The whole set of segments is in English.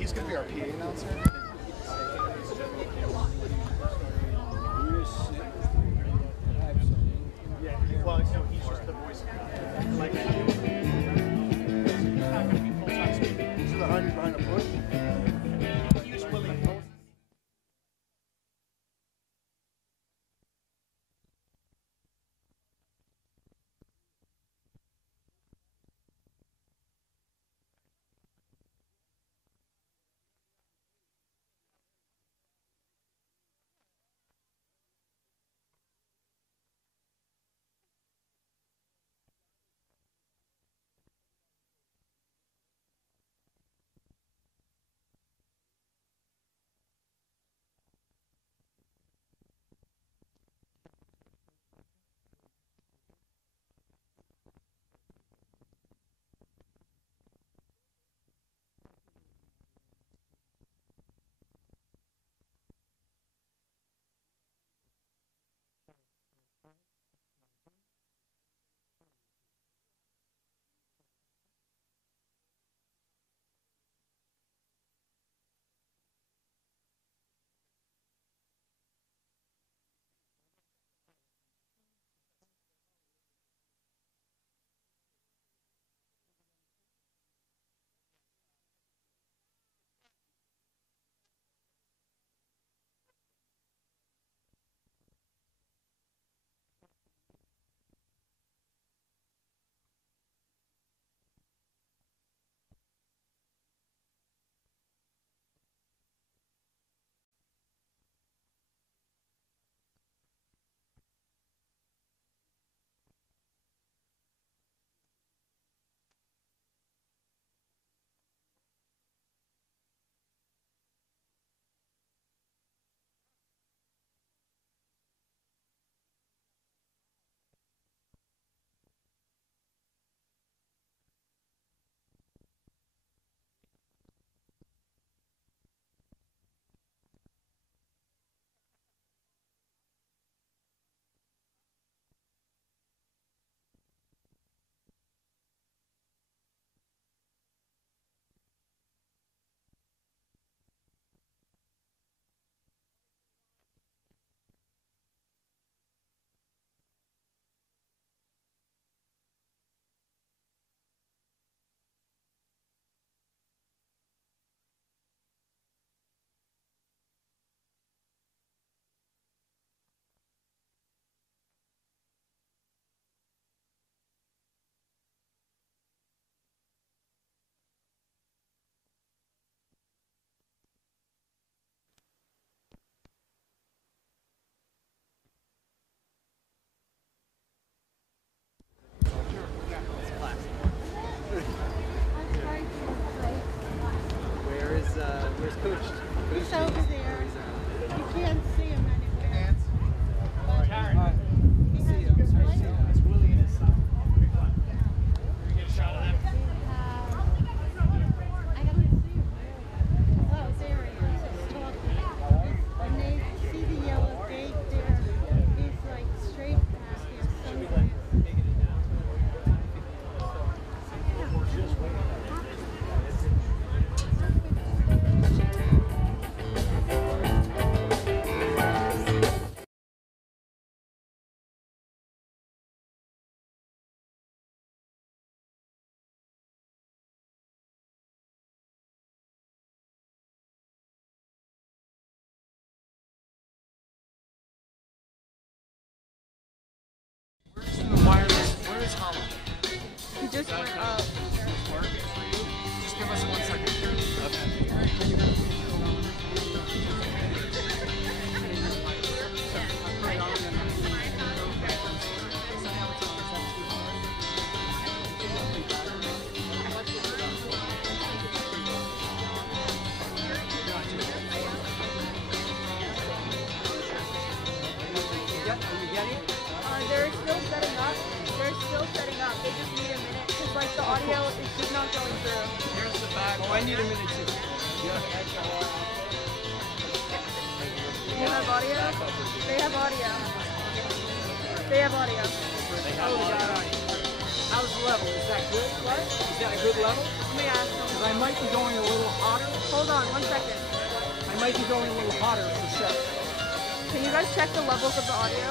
He's going to be our PA announcer. Yeah, well, no, he's just the voice. Like, he's not going to be full-time speaking. He's the hiding behind a bush. He was willing to. Where's Coach? He's over there. You can't see him anywhere. Karen. He has It's Willie and his son. Can we get a shot of them? I got just went up. Just give us 1 second. They're still setting up. They're still setting up. They just need a minute because like the audio is just not going through. Here's the back. Oh, I need a minute too. You have audio? They have audio. They have audio. How's the level? Is that good? What? Is that a good level? Let me ask them. I might be going a little hotter. Hold on 1 second. I might be going a little hotter for sure. Can you guys check the levels of the audio?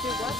Do what?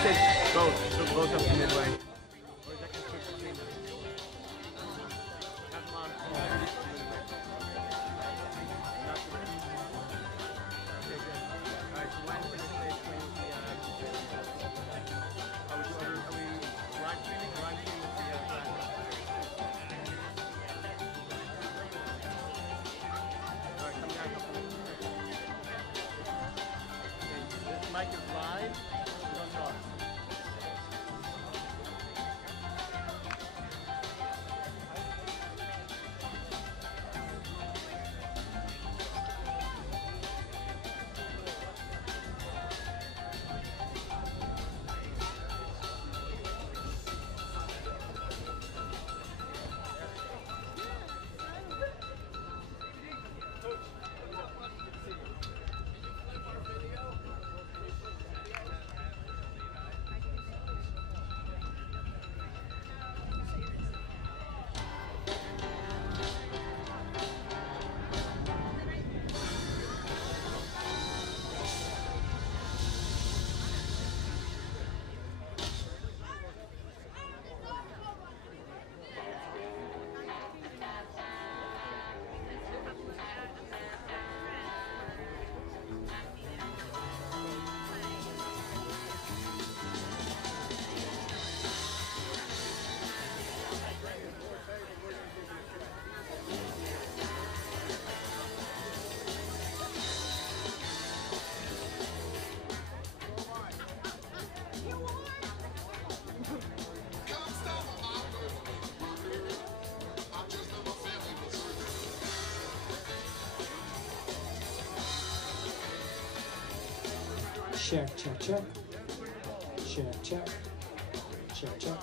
take both up to midway. Or is that gonna switch between them? Have them on. Okay, good. Alright, so when is the explain the are we live streaming? Live streaming with the Alright, come down a couple minutes. Okay, this mic is live. Don't talk. Check, check, check. Check, check. Check, check.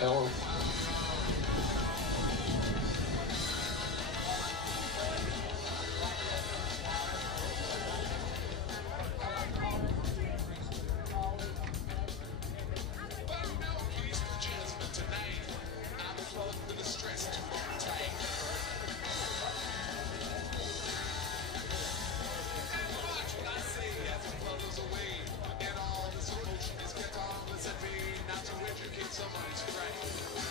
Hello. Somebody's right.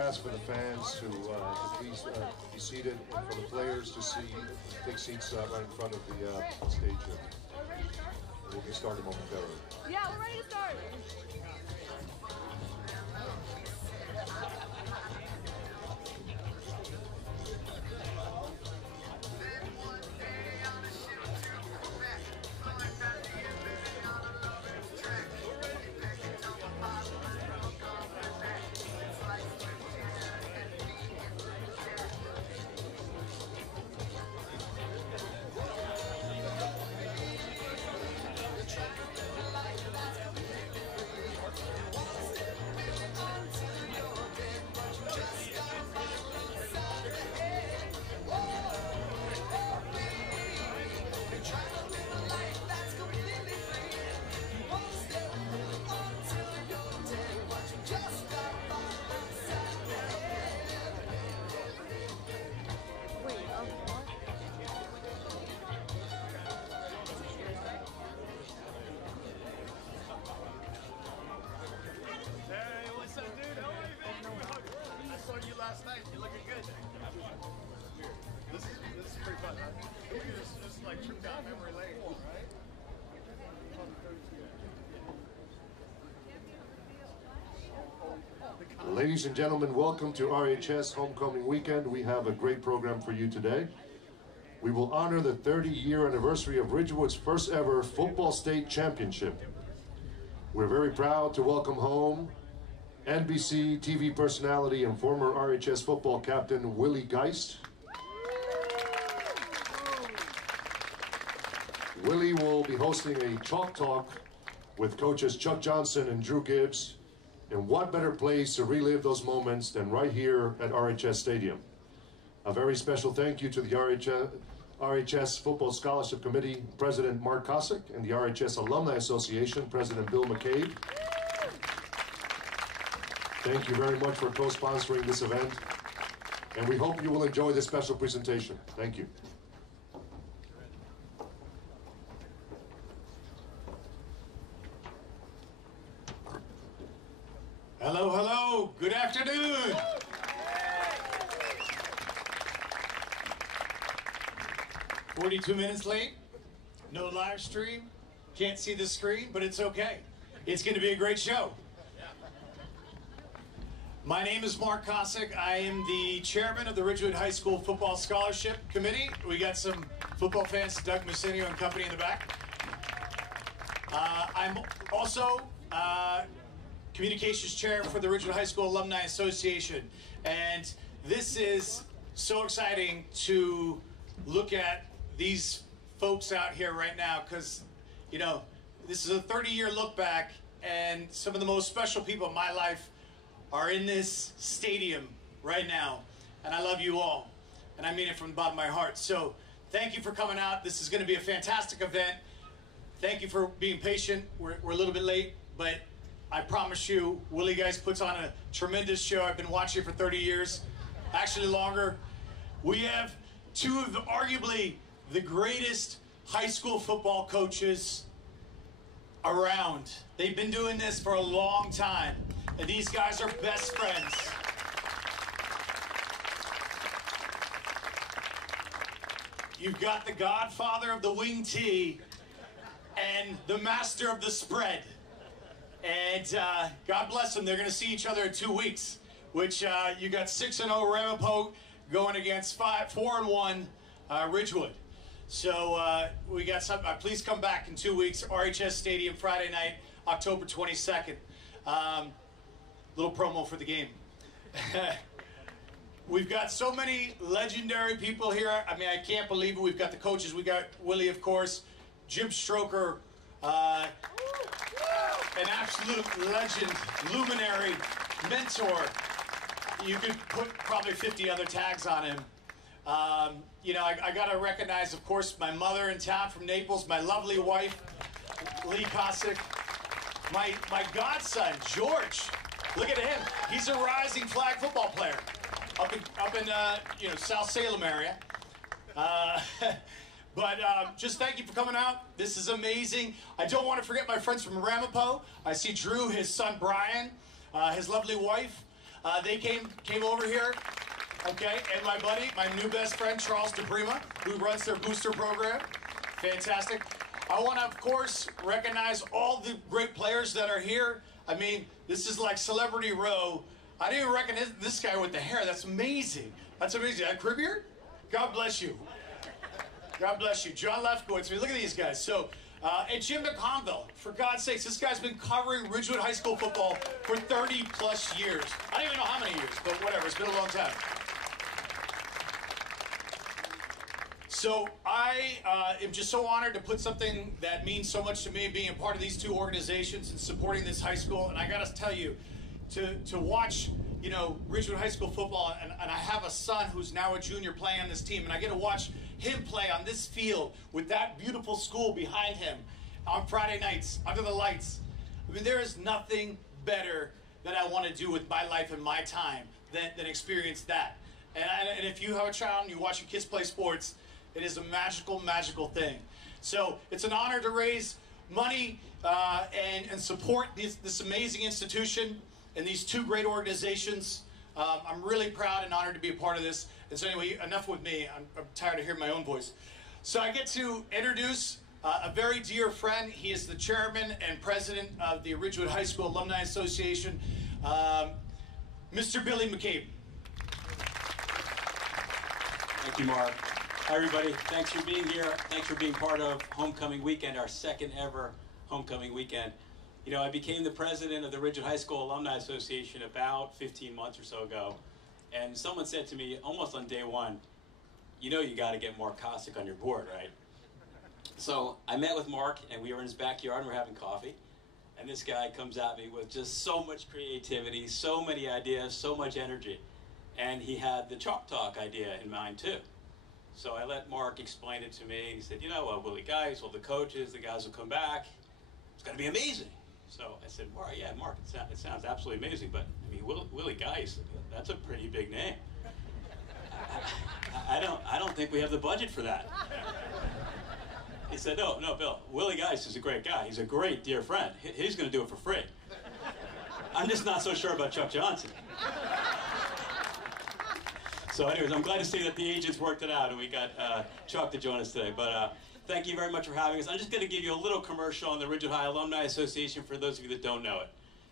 ask for the fans to please be seated, and for the players to take seats right in front of the stage here. We'll get started momentarily. Yeah, we're ready to start. Hey, what's up, dude? How are you, man? I saw you last night. You're looking good. This is pretty fun, huh? We can just like trip down memory lane, right? Ladies and gentlemen, welcome to RHS Homecoming Weekend. We have a great program for you today. We will honor the 30-year anniversary of Ridgewood's first ever football state championship. We're very proud to welcome home NBC TV personality and former RHS football captain Willie Geist. Willie will be hosting a chalk talk with coaches Chuck Johnson and Drew Gibbs. And what better place to relive those moments than right here at RHS Stadium. A very special thank you to the RHS Football Scholarship Committee President Mark Kosick and the RHS Alumni Association President Bill McCabe. Thank you very much for co-sponsoring this event, and we hope you will enjoy this special presentation. Thank you. Hello, hello, good afternoon. 42 minutes late, no live stream, can't see the screen, but it's okay. It's going to be a great show. My name is Mark Kosick. I am the chairman of the Ridgewood High School Football Scholarship Committee. We got some football fans, Doug Messinio and company in the back. I'm also communications chair for the Ridgewood High School Alumni Association. And this is so exciting to look at these folks out here right now, because, you know, this is a 30-year look back, and some of the most special people in my life are in this stadium right now. And I love you all, and I mean it from the bottom of my heart. So thank you for coming out. This is going to be a fantastic event. Thank you for being patient. We're a little bit late, but I promise you, Willie Geist puts on a tremendous show. I've been watching it for 30 years, actually longer. We have two of arguably the greatest high school football coaches around. They've been doing this for a long time, and these guys are best friends. You've got the godfather of the wing tee and the master of the spread. And God bless them, they're going to see each other in 2 weeks, which you got 6-0 Ramapo going against 4-1 Ridgewood. So we got some. Please come back in 2 weeks. RHS Stadium, Friday night, October 22nd. Little promo for the game. We've got so many legendary people here. I mean, I can't believe it. We've got the coaches. We got Willie, of course, Jim Stroker, an absolute legend, luminary, mentor. You could put probably 50 other tags on him. You know, I got to recognize, of course, my mother in town from Naples, my lovely wife, Lee Kosick, my godson, George. Look at him. He's a rising flag football player up in you know, South Salem area. But just thank you for coming out. This is amazing. I don't want to forget my friends from Ramapo. I see Drew, his son Brian, his lovely wife. They came over here, okay, and my buddy, my new best friend, Charles DePrima, who runs their booster program. Fantastic. I want to, of course, recognize all the great players that are here. I mean, this is like Celebrity Row. I didn't even recognize this guy with the hair. That's amazing. That's amazing. That crib here? God bless you. God bless you. John Lefkowitz. I mean, look at these guys. So, and Jim McConville. For God's sakes, this guy's been covering Ridgewood High School football for 30 plus years. I don't even know how many years, but whatever. It's been a long time. So I am just so honored to put something that means so much to me, being a part of these two organizations and supporting this high school. And I got to tell you, to watch, you know, Ridgewood High School football, and I have a son who's now a junior playing on this team, and I get to watch him play on this field with that beautiful school behind him on Friday nights under the lights. I mean, there is nothing better that I want to do with my life and my time than experience that. And if you have a child and you watch your kids play sports, it is a magical, magical thing. So it's an honor to raise money and support this amazing institution and these two great organizations. I'm really proud and honored to be a part of this. And so anyway, enough with me. I'm tired of hearing my own voice. So I get to introduce a very dear friend. He is the chairman and president of the Ridgewood High School Alumni Association, Mr. Billy McCabe. Thank you, Mark. Hi, everybody. Thanks for being here. Thanks for being part of Homecoming Weekend, our second ever Homecoming Weekend. You know, I became the president of the Ridgewood High School Alumni Association about 15 months or so ago. And someone said to me almost on day one, you know you got to get Mark Kosick on your board, right? So I met with Mark, and we were in his backyard, and we're having coffee. And this guy comes at me with just so much creativity, so many ideas, so much energy. And he had the Chalk Talk idea in mind, too. So I let Mark explain it to me, and he said, you know, Willie Geis, all the coaches, the guys will come back. It's going to be amazing. So I said, well, yeah, Mark, it sounds absolutely amazing, but I mean, Willie Geis, that's a pretty big name. I don't think we have the budget for that. He said, no, Bill, Willie Geis is a great guy. He's a great dear friend. He's going to do it for free. I'm just not so sure about Chuck Johnson. So anyways, I'm glad to see that the agents worked it out and we got Chuck to join us today. But thank you very much for having us. I'm just going to give you a little commercial on the Ridgewood High Alumni Association for those of you that don't know it.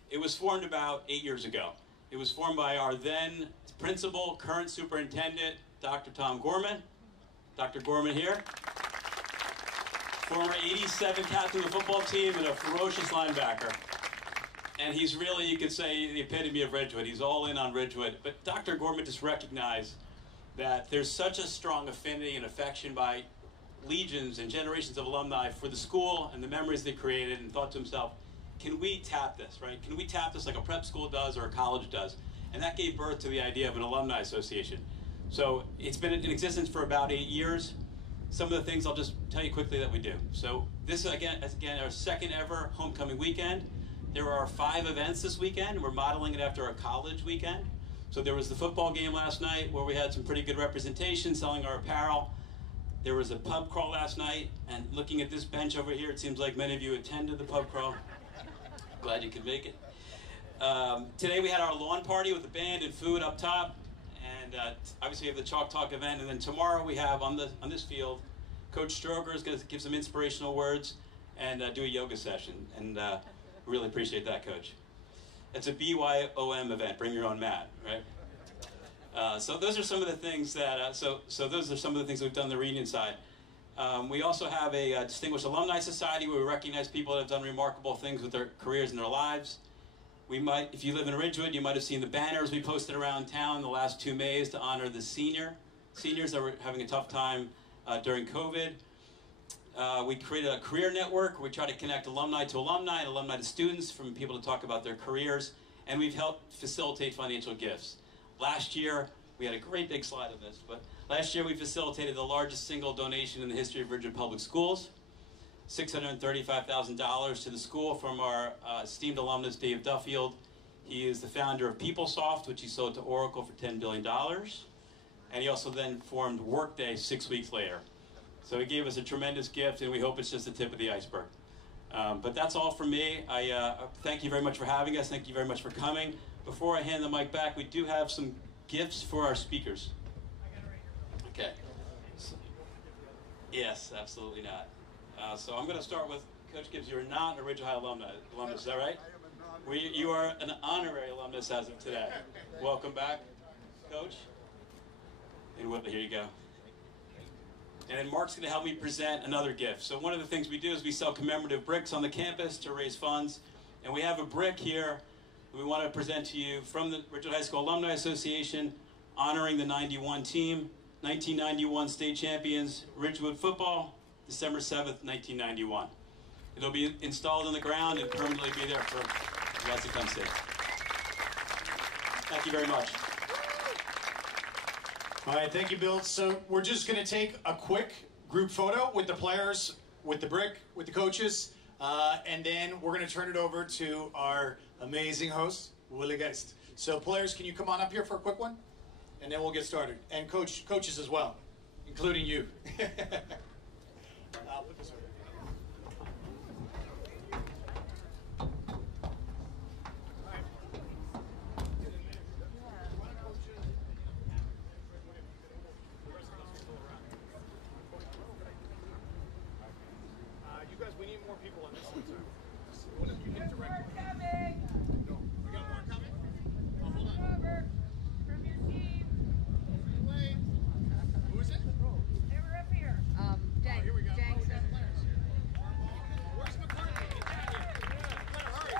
It was formed about 8 years ago. It was formed by our then principal, current superintendent, Dr. Tom Gorman. Dr. Gorman here. Former 87 captain of the football team and a ferocious linebacker. And he's really, you could say, the epitome of Ridgewood. He's all in on Ridgewood. But Dr. Gorman just recognized that there's such a strong affinity and affection by legions and generations of alumni for the school and the memories they created, and thought to himself, can we tap this, right? Can we tap this like a prep school does or a college does? And that gave birth to the idea of an alumni association. So it's been in existence for about 8 years. Some of the things I'll just tell you quickly that we do. So this is again our second ever homecoming weekend. There are 5 events this weekend. We're modeling it after a college weekend. So there was the football game last night where we had some pretty good representation selling our apparel. There was a pub crawl last night, and looking at this bench over here, it seems like many of you attended the pub crawl. Glad you could make it. Today we had our lawn party with the band and food up top, and obviously we have the Chalk Talk event, and then tomorrow we have on this field, Coach Stroger is going to give some inspirational words and do a yoga session, and really appreciate that, Coach. It's a BYOM event, bring your own mat, right? So those are some of the things that, so those are some of the things we've done on the reunion side. We also have a Distinguished Alumni Society where we recognize people that have done remarkable things with their careers and their lives. We might, if you live in Ridgewood, you might have seen the banners we posted around town the last 2 Mays to honor the seniors that were having a tough time during COVID. We created a career network where we try to connect alumni to alumni and alumni to students, from people to talk about their careers, and we've helped facilitate financial gifts. Last year, we had a great big slide of this, but last year we facilitated the largest single donation in the history of Ridgewood Public Schools, $635,000 to the school from our esteemed alumnus, Dave Duffield. He is the founder of PeopleSoft, which he sold to Oracle for $10 billion. And he also then formed Workday 6 weeks later. So he gave us a tremendous gift, and we hope it's just the tip of the iceberg. But that's all from me. I thank you very much for having us. Thank you very much for coming. before I hand the mic back, we do have some gifts for our speakers. Okay. Yes, absolutely not. So I'm going to start with Coach Gibbs. You're not an Ridge High alumnus, is that right? You are an honorary alumnus as of today. Welcome back, Coach. And here you go. And then Mark's going to help me present another gift. So one of the things we do is we sell commemorative bricks on the campus to raise funds. And we have a brick here we want to present to you from the Ridgewood High School Alumni Association, honoring the 91 team, 1991 state champions, Ridgewood football, December 7th, 1991. It'll be installed on the ground and permanently be there for you guys to come see. Thank you very much. All right, thank you, Bill. So we're just going to take a quick group photo with the players, with the brick, with the coaches, and then we're going to turn it over to our amazing host, Willie Geist. So players, can you come on up here for a quick one? And then we'll get started. And coaches as well, including you. I'll put this over. You guys, we need more people on this one, too. What if you get direct? No. We got more coming? Oh, hold on. From your team. Wait. Who is it? They were up here. Jang. Here we go. Jangson. Where's McCarthy? Get down here. Better hurry.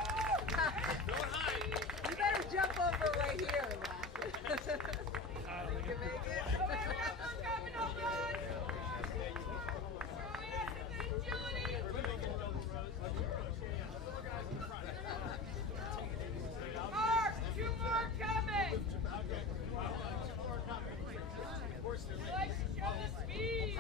Don't hide. You better jump over right here. You can make it. Mark, 2 more coming. Let's show the speed.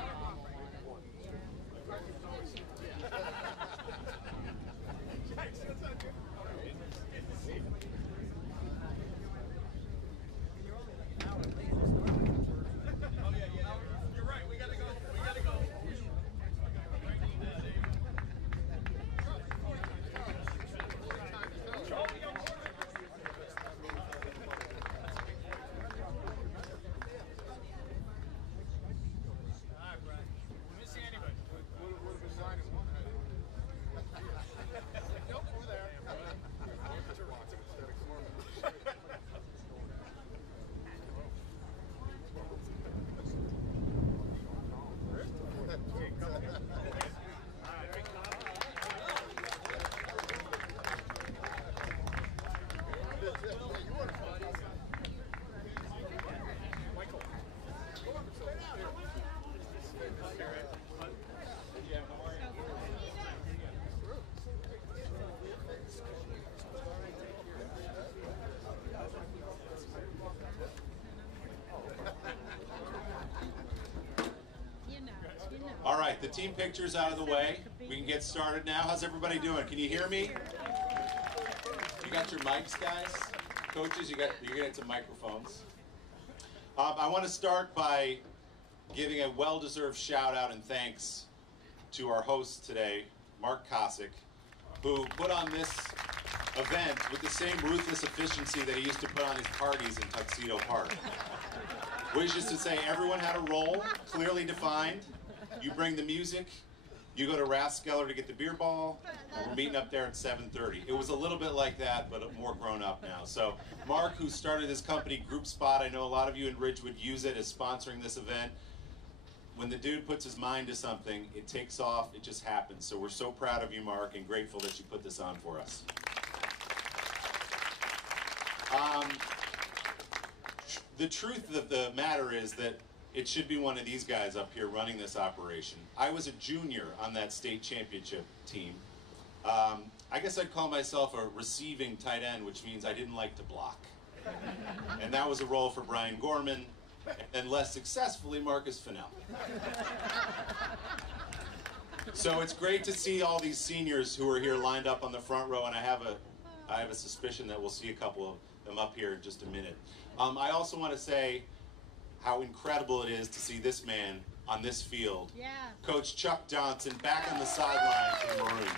You're right. We gotta go. We gotta go. All right, the team picture's out of the way. We can get started now. How's everybody doing? Can you hear me? You got your mics, guys? Coaches, you're getting some microphones. I want to start by giving a well-deserved shout out and thanks to our host today, Mark Kosick, who put on this event with the same ruthless efficiency that he used to put on his parties in Tuxedo Park. Which is to say, everyone had a role, clearly defined. You bring the music, you go to Rathskeller to get the beer ball, and we're meeting up there at 7:30. It was a little bit like that, but more grown up now. So Mark, who started this company, Group Spot, I know a lot of you in Ridgewood use it as sponsoring this event. When the dude puts his mind to something, it takes off, it just happens. So we're so proud of you, Mark, and grateful that you put this on for us. The truth of the matter is that it should be one of these guys up here running this operation. I was a junior on that state championship team. I guess I'd call myself a receiving tight end, which means I didn't like to block. And that was a role for Brian Gorman, and less successfully, Marcus Fennell. So it's great to see all these seniors who are here lined up on the front row, and I have a suspicion that we'll see a couple of them up here in just a minute. I also want to say how incredible it is to see this man on this field. Yeah. Coach Chuck Johnson back on the sideline for the Maroons.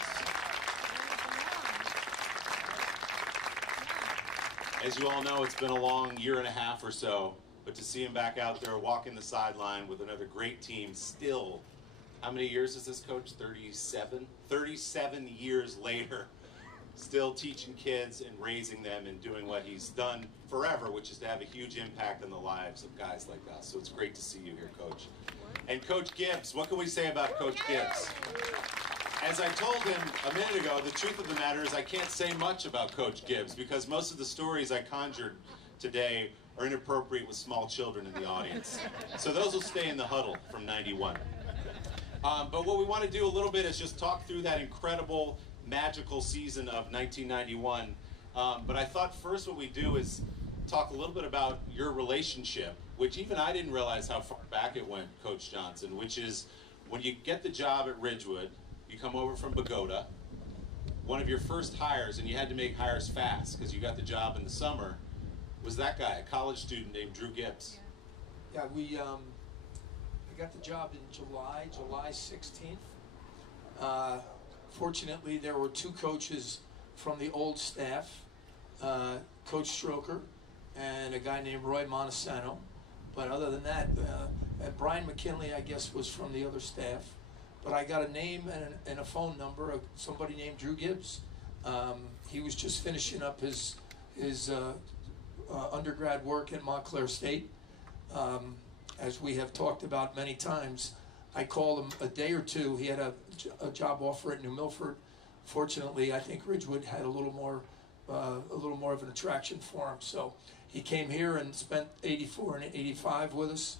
As you all know, it's been a long year and a half or so, but to see him back out there walking the sideline with another great team still, how many years is this, Coach? 37? 37 years later, still teaching kids and raising them and doing what he's done forever, which is to have a huge impact on the lives of guys like us. So it's great to see you here, Coach. And Coach Gibbs, what can we say about Coach Gibbs? As I told him a minute ago, the truth of the matter is I can't say much about Coach Gibbs because most of the stories I conjured today are inappropriate with small children in the audience. So those will stay in the huddle from 91. But what we want to do a little bit is just talk through that incredible, magical season of 1991. But I thought first what we do is talk a little bit about your relationship, which even I didn't realize how far back it went, Coach Johnson, which is when you get the job at Ridgewood, you come over from Bogota, one of your first hires, and you had to make hires fast because you got the job in the summer, was that guy, a college student named Drew Gibbs. Yeah, I got the job in July 16th. Fortunately, there were two coaches from the old staff, Coach Stroker and a guy named Roy Montesano. But other than that, Brian McKinley, I guess, was from the other staff. But I got a name and a phone number of somebody named Drew Gibbs. He was just finishing up his undergrad work at Montclair State. As we have talked about many times, I called him a day or two. He had a job offer at New Milford. Fortunately, I think Ridgewood had a little more of an attraction for him. So he came here and spent 84 and 85 with us.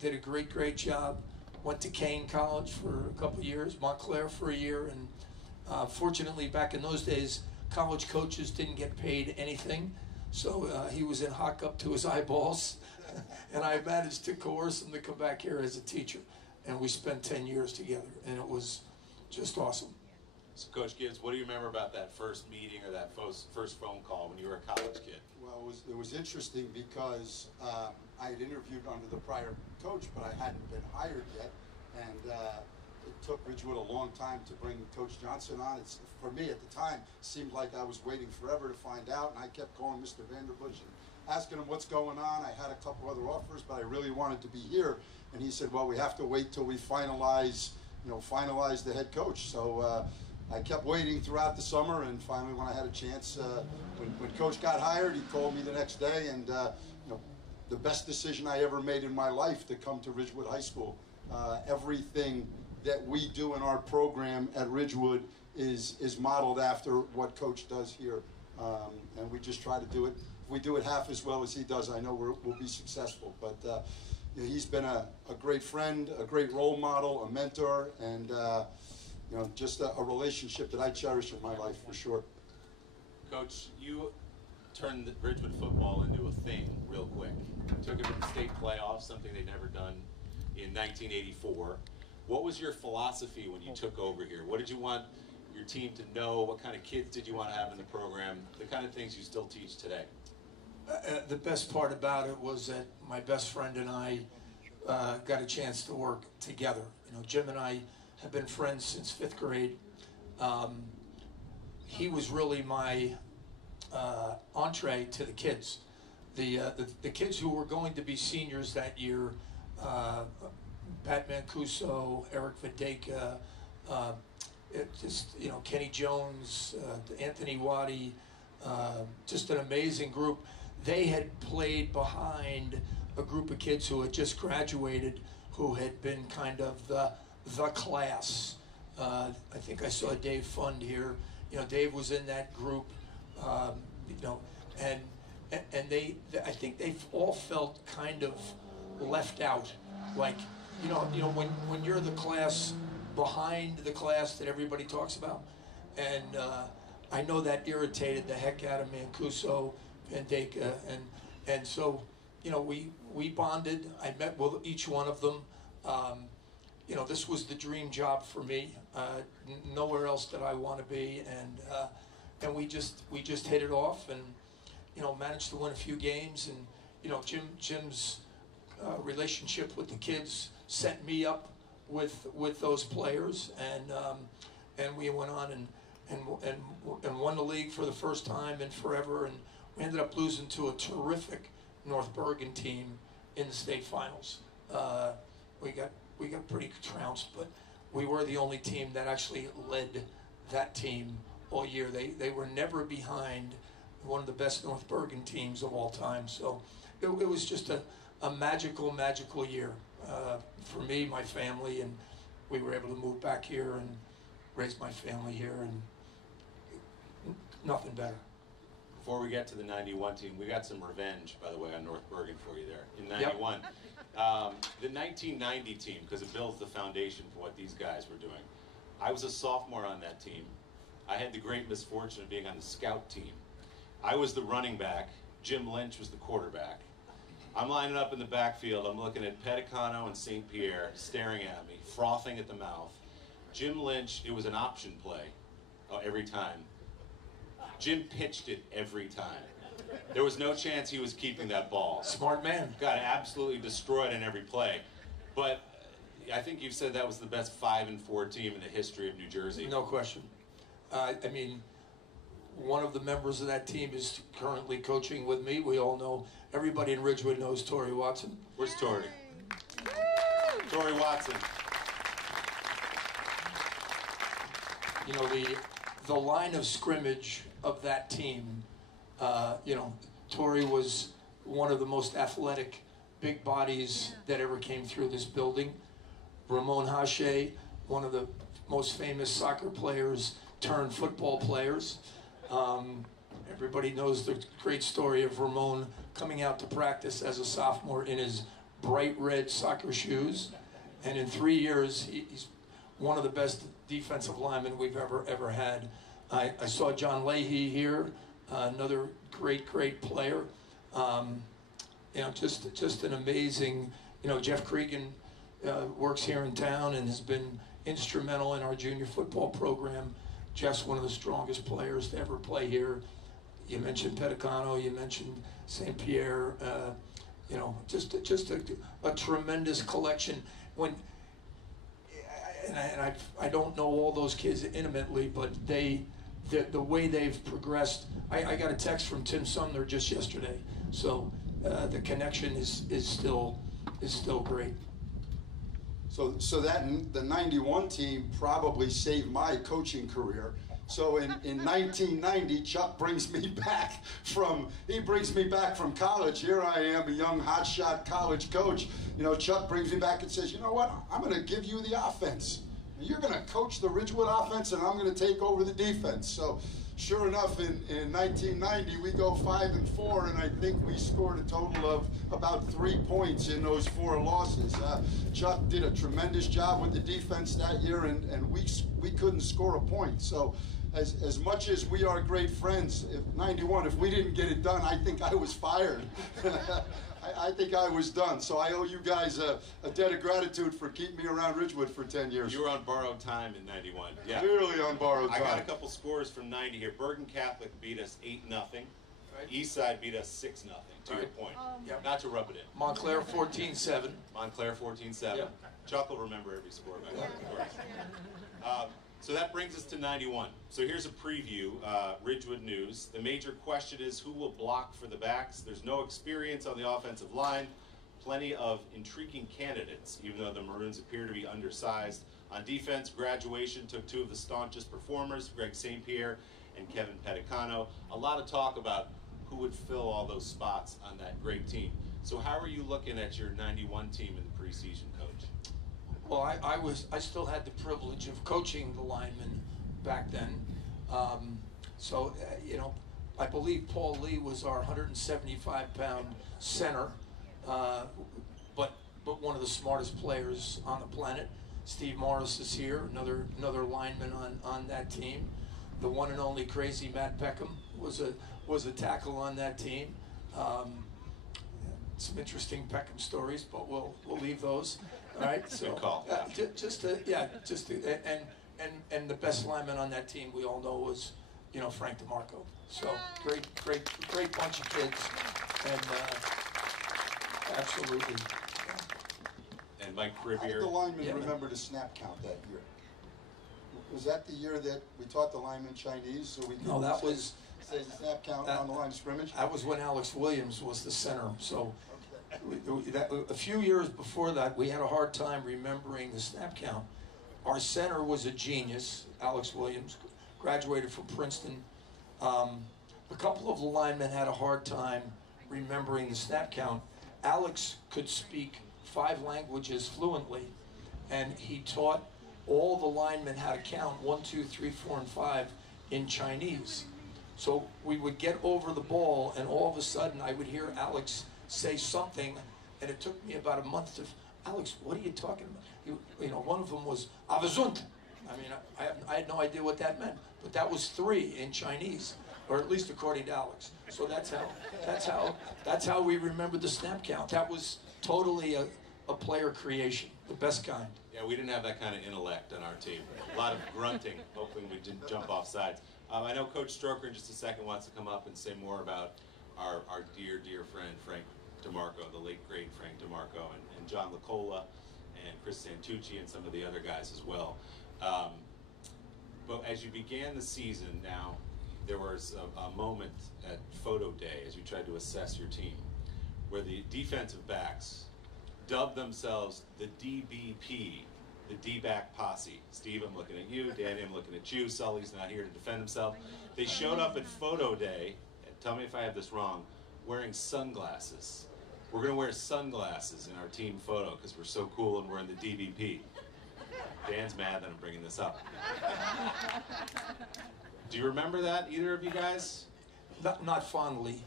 Did a great job. Went to Kane College for a couple of years, Montclair for a year, and fortunately back in those days, college coaches didn't get paid anything, so he was in hock up to his eyeballs, and I managed to coerce him to come back here as a teacher, and we spent 10 years together, and it was just awesome. So Coach Gibbs, what do you remember about that first meeting or that first phone call when you were a college kid? Well, it was interesting because I had interviewed under the prior coach, but I hadn't been hired yet, and it took Ridgewood a long time to bring Coach Johnson on. It's, for me at the time, seemed like I was waiting forever to find out, and I kept calling Mr. Vanderbush and asking him what's going on. I had a couple other offers, but I really wanted to be here, and he said, well, we have to wait till we finalize the head coach. So I kept waiting throughout the summer, and finally when I had a chance, when Coach got hired, he called me the next day, and the best decision I ever made in my life to come to Ridgewood High School. Everything that we do in our program at Ridgewood is modeled after what Coach does here, and we just try to do it. If we do it half as well as he does, I know we'll be successful. But he's been a great friend, a great role model, a mentor, and just a relationship that I cherish in my life for sure. Coach, you turned the Ridgewood football into a thing real quick. Took it to the state playoffs, something they'd never done in 1984. What was your philosophy when you took over here? What did you want your team to know? What kind of kids did you want to have in the program? The kind of things you still teach today? The best part about it was that my best friend and I got a chance to work together. Jim and I have been friends since 5th grade. He was really my entree to the kids. The kids who were going to be seniors that year, Pat Mancuso, Eric Videka, Kenny Jones, Anthony Waddy, just an amazing group. They had played behind a group of kids who had just graduated, who had been kind of the class. I think I saw Dave Fund here. Dave was in that group, and I think they all felt kind of left out, like, when you're the class behind the class that everybody talks about, and I know that irritated the heck out of Mancuso, Vandeka, and so we bonded. I met with each one of them. This was the dream job for me. Nowhere else did I want to be, and we just hit it off, and managed to win a few games, and Jim's relationship with the kids set me up with those players, and we went on and won the league for the first time in forever, and We ended up losing to a terrific North Bergen team in the state finals. We got pretty trounced, but we were the only team that actually led that team all year. They were never behind one of the best North Bergen teams of all time. So it was just a magical, magical year for me, my family, and we were able to move back here and raise my family here, and nothing better. Before we get to the 91 team, we got some revenge, by the way, on North Bergen for you there. In 91, the 1990 team, because it builds the foundation for what these guys were doing. I was a sophomore on that team. I had the great misfortune of being on the scout team. I was the running back. Jim Lynch was the quarterback. I'm lining up in the backfield. I'm looking at Pedicano and St. Pierre staring at me, frothing at the mouth. Jim Lynch, it was an option play every time. Jim pitched it every time. There was no chance he was keeping that ball. Smart man. Got absolutely destroyed in every play. But I think you've said that was the best 5-4 team in the history of New Jersey. No question. I mean, one of the members of that team is currently coaching with me. We all know, everybody in Ridgewood knows Torrey Watson. Where's Torrey? Torrey Watson. You know, the line of scrimmage of that team, you know, Torrey was one of the most athletic big bodies that ever came through this building. Ramon Hache, one of the most famous soccer players turned football players. Everybody knows the great story of Ramon coming out to practice as a sophomore in his bright red soccer shoes. And in 3 years, he's one of the best defensive linemen we've ever had. I saw John Leahy here, another great player. You know, just an amazing, you know, Jeff Cregan works here in town and has been instrumental in our junior football program. Jeff's one of the strongest players to ever play here. You mentioned Pedicano, you mentioned St. Pierre, you know, just a tremendous collection. I don't know all those kids intimately, but the way they've progressed. I got a text from Tim Sumner just yesterday, so the connection is still great. So that the 91 team probably saved my coaching career. So in 1990, Chuck brings me back from college. Here I am, a young hotshot college coach. You know, Chuck brings me back and says, you know what? I'm going to give you the offense. You're going to coach the Ridgewood offense, and I'm going to take over the defense. So sure enough, in 1990, we go 5-4, and I think we scored a total of about 3 points in those 4 losses. Chuck did a tremendous job with the defense that year, and we couldn't score a point. So as much as we are great friends, if 91, if we didn't get it done, I think I was fired. I think I was done. So I owe you guys a debt of gratitude for keeping me around Ridgewood for 10 years. You were on borrowed time in 91. Yeah. Clearly on borrowed time. I got a couple scores from 90 here. Bergen Catholic beat us 8-0. Right. Eastside beat us 6-0, to your point. Yep. Not to rub it in. Montclair 14-7. Montclair 14-7. Yep. Chuck will remember every score back there, of course. So that brings us to 91. So here's a preview, Ridgewood News. The major question is who will block for the backs? There's no experience on the offensive line. Plenty of intriguing candidates, even though the Maroons appear to be undersized. On defense, graduation took 2 of the staunchest performers, Greg St. Pierre and Kevin Pedicano. A lot of talk about who would fill all those spots on that great team. So how are you looking at your 91 team in the preseason, Coach? Well, I still had the privilege of coaching the linemen back then. You know, I believe Paul Lee was our 175-pound center, but one of the smartest players on the planet. Steve Morris is here, another lineman on that team. The one and only crazy Matt Peckham was a tackle on that team. Some interesting Peckham stories, but we'll leave those. All right, so good call. And the best lineman on that team we all know was, you know, Frank DeMarco. So great bunch of kids, and absolutely. And Mike How did Cribbier. the linemen remember the snap count that year? Was that the year that we taught the linemen Chinese? So we could No, that was says the snap count on the line of scrimmage? That was when Alex Williams was the center. So a few years before that, we had a hard time remembering the snap count. Our center was a genius, Alex Williams, graduated from Princeton. A couple of the linemen had a hard time remembering the snap count. Alex could speak 5 languages fluently, and he taught all the linemen how to count 1, 2, 3, 4, and 5 in Chinese. So we would get over the ball, and all of a sudden I would hear Alex say something, and it took me about a month to, Alex, what are you talking about? You know, one of them was "Avazund." I mean, I had no idea what that meant, but that was 3 in Chinese, or at least according to Alex. So that's how we remembered the snap count. That was totally a player creation, the best kind. Yeah, we didn't have that kind of intellect on our team. A lot of grunting, hoping we didn't jump off sides. I know Coach Stroker in just a second wants to come up and say more about our dear, dear friend, Frank DeMarco, the late, great Frank DeMarco, and John Lacola, and Chris Santucci, and some of the other guys as well. But as you began the season now, there was a moment at photo day as you tried to assess your team where the defensive backs dubbed themselves the DBP, the D-back posse. Steve, I'm looking at you. Danny, I'm looking at you. Sully's not here to defend himself. They showed up at photo day, and tell me if I have this wrong, wearing sunglasses. We're going to wear sunglasses in our team photo because we're so cool and we're in the DBP. Dan's mad that I'm bringing this up. Do you remember that, either of you guys? Not fondly.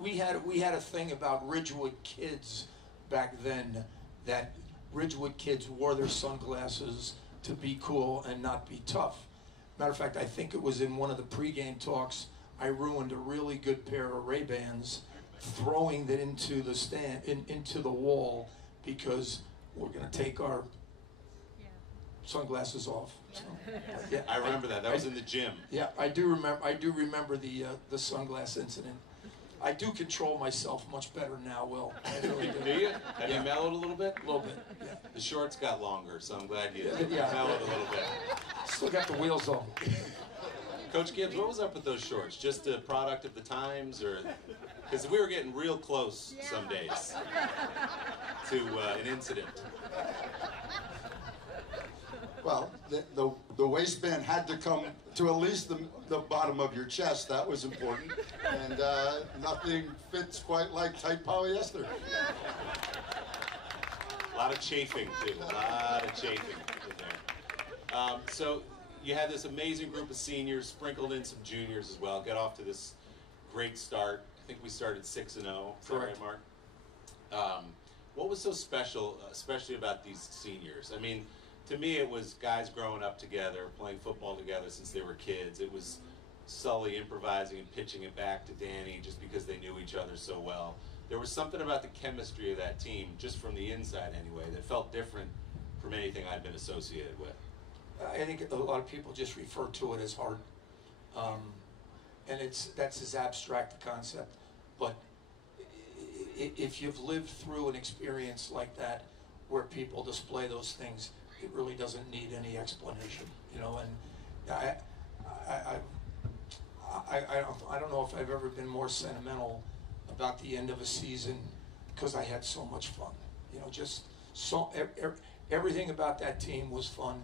We had a thing about Ridgewood kids back then, that Ridgewood kids wore their sunglasses to be cool and not be tough. Matter of fact, I think it was in one of the pregame talks, I ruined a really good pair of Ray-Bans, throwing them into the stand, into the wall, because we're going to take our sunglasses off. So, yeah, I remember that. That was in the gym. Yeah, I do remember the sunglass incident. I do control myself much better now, Will. I really do. Do you? Have you mellowed a little bit? A little bit, yeah. The shorts got longer, so I'm glad you Yeah. mellowed a little bit. Still got the wheels on. Coach Gibbs, what was up with those shorts? Just a product of the times, or because we were getting real close some days to an incident. Well, the waistband had to come to at least the bottom of your chest. That was important. And nothing fits quite like tight polyester. A lot of chafing, too. A lot of chafing in there. So you had this amazing group of seniors, sprinkled in some juniors as well. Get off to this great start. I think we started 6-0. Is that right, Mark? What was so special, especially about these seniors? I mean, to me, it was guys growing up together, playing football together since they were kids. It was Sully improvising and pitching it back to Danny just because they knew each other so well. There was something about the chemistry of that team, just from the inside anyway, that felt different from anything I'd been associated with. I think a lot of people just refer to it as heart. And that's as abstract a concept. But if you've lived through an experience like that, where people display those things, it really doesn't need any explanation, you know. And I don't know if I've ever been more sentimental about the end of a season, because I had so much fun. You know, just so everything about that team was fun.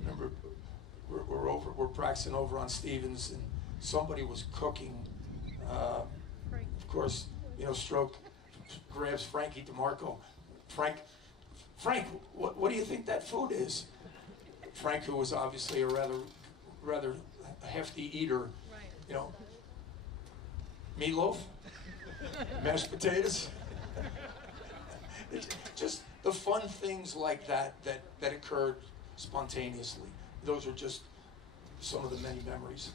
Remember, we're practicing over on Stevens, and somebody was cooking. Of course, you know, Stroke grabs Frankie DeMarco. Frank, what do you think that food is? Frank, who was obviously a rather hefty eater, you know, meatloaf, mashed potatoes. Just the fun things like that occurred spontaneously. Those are just some of the many memories.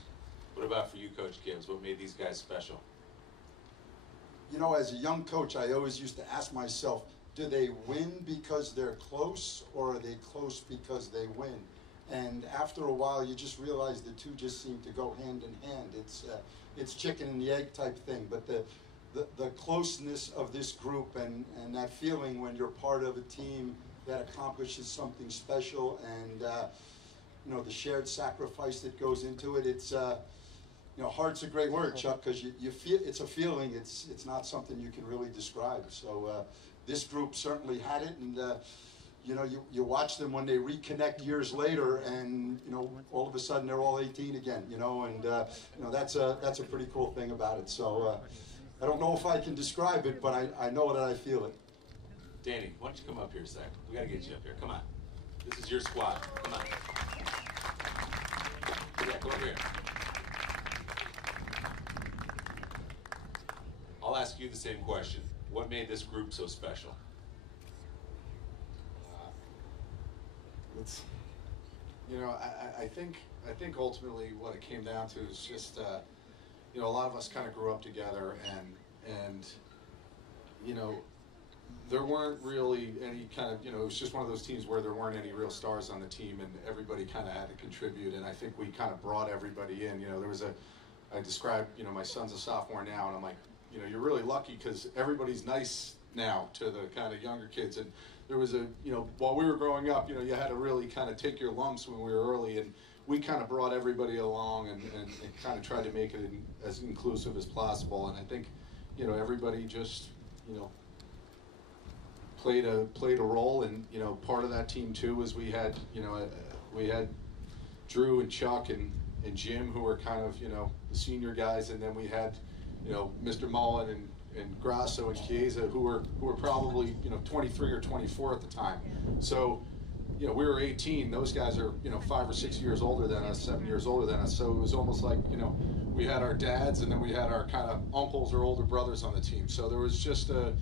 What about for you, Coach Gibbs? What made these guys special? You know, as a young coach, I always used to ask myself, do they win because they're close, or are they close because they win? And after a while, you just realize the two just seem to go hand in hand. It's chicken and the egg type thing. But the closeness of this group and that feeling when you're part of a team that accomplishes something special, and you know, the shared sacrifice that goes into it. It's, you know, heart's a great word, Chuck, because you feel, it's a feeling. It's not something you can really describe. So this group certainly had it, and you know, you watch them when they reconnect years later, and you know, all of a sudden they're all 18 again. You know, and you know, that's a pretty cool thing about it. So I don't know if I can describe it, but I know that I feel it. Danny, why don't you come up here a sec? We gotta get you up here. Come on. This is your squad. Come on. Yeah, go over here. I'll ask you the same question. What made this group so special? It's, you know, I think ultimately what it came down to is just, you know, a lot of us kind of grew up together, and you know, there weren't really any kind of, you know, it was just one of those teams where there weren't any real stars on the team, and everybody kind of had to contribute, and I think we kind of brought everybody in. You know, there was I described, you know, my son's a sophomore now, and I'm like, you know, you're really lucky because everybody's nice now to the kind of younger kids. And there was you know, while we were growing up, you know, you had to really kind of take your lumps when we were early, and we kind of brought everybody along and kind of tried to make it as inclusive as possible. And I think, you know, everybody just, you know, played a role. And you know, part of that team too was we had, you know, we had Drew and Chuck and Jim, who were kind of, you know, the senior guys, and then we had, you know, Mr. Mullen and Grasso and Chiesa, who were probably, you know, 23 or 24 at the time. So, you know, we were 18. Those guys are, you know, 5 or 6 years older than us, 7 years older than us. So it was almost like, you know, we had our dads, and then we had our kind of uncles or older brothers on the team. So there was just you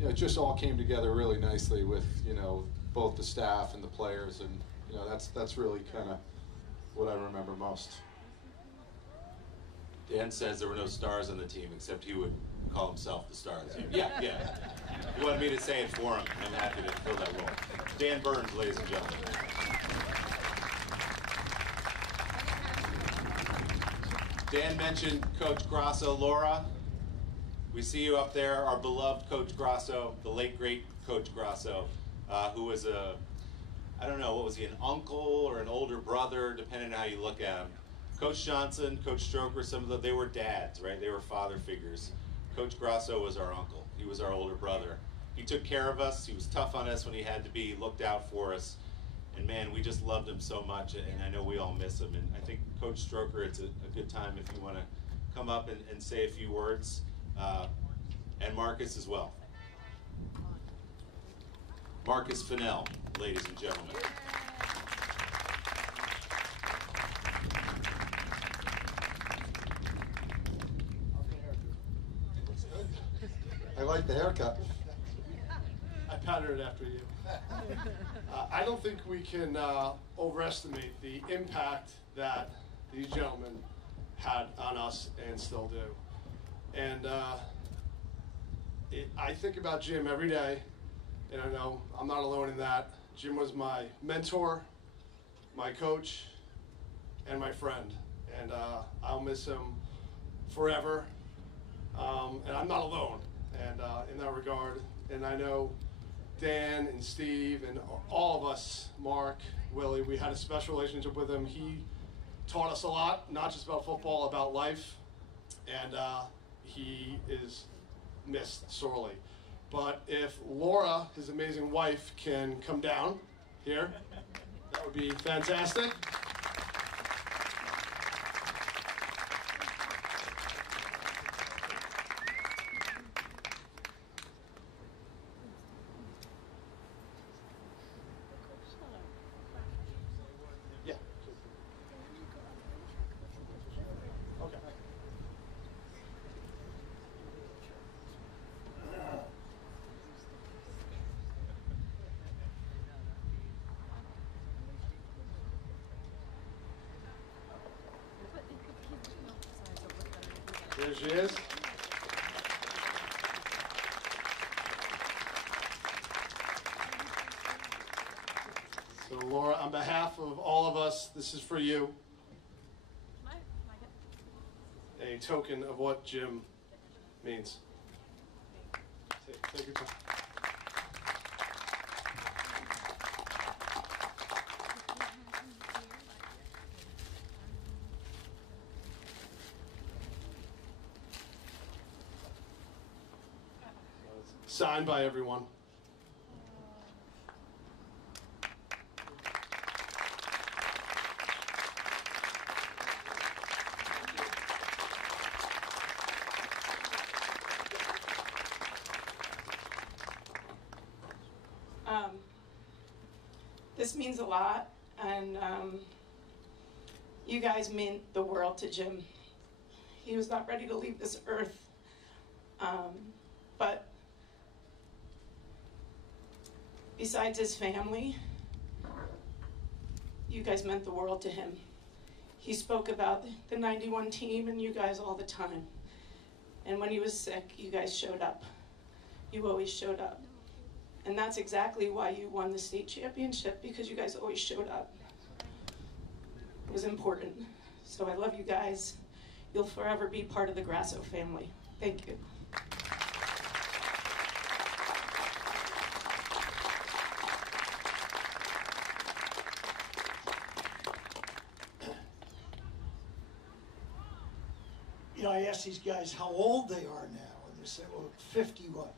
know, it just all came together really nicely with, you know, both the staff and the players, and you know, that's really kind of what I remember most. Dan says there were no stars on the team, except he would call himself the star of the team. Yeah, yeah. He wanted me to say it for him. I'm happy to fill that role. Dan Burns, ladies and gentlemen. Dan mentioned Coach Grasso. Laura, we see you up there, our beloved Coach Grasso, the late, great Coach Grasso, who was I don't know, what was he, an uncle or an older brother, depending on how you look at him. Coach Johnson, Coach Stroker, they were dads, right? They were father figures. Coach Grasso was our uncle. He was our older brother. He took care of us. He was tough on us when he had to be. He looked out for us. And man, we just loved him so much, and I know we all miss him. And I think Coach Stroker, it's a good time if you want to come up and say a few words. And Marcus as well. Marcus Fennell, ladies and gentlemen. I like the haircut. I patterned it after you. I don't think we can overestimate the impact that these gentlemen had on us and still do. And I think about Jim every day, and I know I'm not alone in that. Jim was my mentor, my coach, and my friend. And I'll miss him forever. And I'm not alone. And in that regard, and I know Dan and Steve and all of us, Mark, Willie, we had a special relationship with him. He taught us a lot, not just about football, about life, and he is missed sorely. But if Laura, his amazing wife, can come down here, that would be fantastic. There she is. So Laura, on behalf of all of us, this is for you. A token of what Jim means. Take your time. signed by everyone. This means a lot, and you guys mean the world to Jim. He was not ready to leave this earth, but besides his family, you guys meant the world to him. He spoke about the 91 team and you guys all the time. And when he was sick, you guys showed up. You always showed up. And that's exactly why you won the state championship, because you guys always showed up. It was important. So I love you guys. You'll forever be part of the Grasso family. Thank you. You know, I ask these guys how old they are now, and they say, well, 50 what?